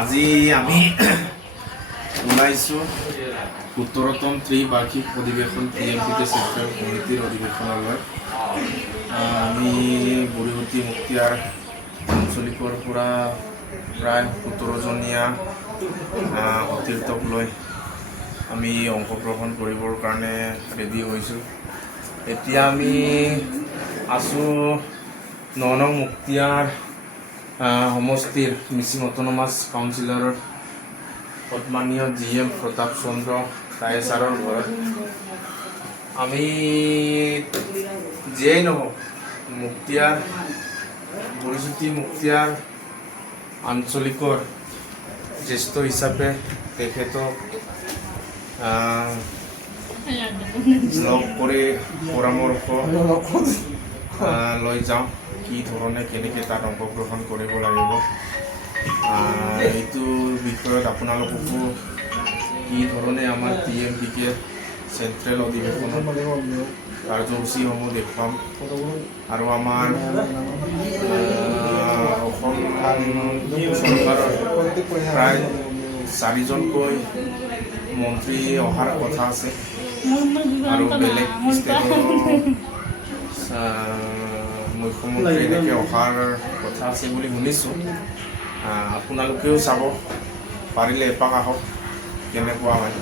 আজি আমি ওলাইছোঁ 17তম ত্ৰিবাৰ্ষিক অধিৱেশন TMPK চেণ্ট্ৰেল কমিটিৰ অধিৱেশনলৈ। আমি বুঢ়ীবতী মুক্তিয়াৰ আঞ্চলিকৰ পৰা প্ৰায় 17জনীয়া সতীৰ্থক লৈ আমি অংশগ্ৰহণ কৰিবৰ কাৰণে ৰেডি হৈছোঁ। এতিয়া আমি আছোঁ 9 নং মুক্তিয়াৰ সমষ্টিৰ মিচিং অট'নমাছ কাউন্সিলৰ সন্মানীয় GM প্ৰতাপ চন্দ্ৰ ৰায় ছাৰৰ ঘৰত। আমি যিয়েই নহওক মুক্তিয়াৰ বুঢ়ীবতী মুক্তিয়াৰ আঞ্চলিকৰ জ্যেষ্ঠ হিচাপে তেখেতক লগ কৰি পৰামৰ্শ লৈ যাওঁ কি ধৰণে কেনেকৈ তাত অংশগ্ৰহণ কৰিব লাগিব। এইটো বিষয়ত আপোনালোককো কি ধৰণে আমাৰ TMPK চেণ্ট্ৰেল অধিৱেশনৰ কাৰ্যসূচীসমূহ দেখুৱাম আৰু আমাৰ অসম চৰকাৰৰ প্ৰায় 4জনকৈ মন্ত্ৰী অহাৰ কথা আছে আৰু বেলেগ ষ্টেটৰ মুখ্যমন্ত্ৰী এনেকৈ অহাৰ কথা আছে বুলি শুনিছোঁ। আপোনালোকেও চাব পাৰিলে এপাক আহক কেনেকুৱা হয়।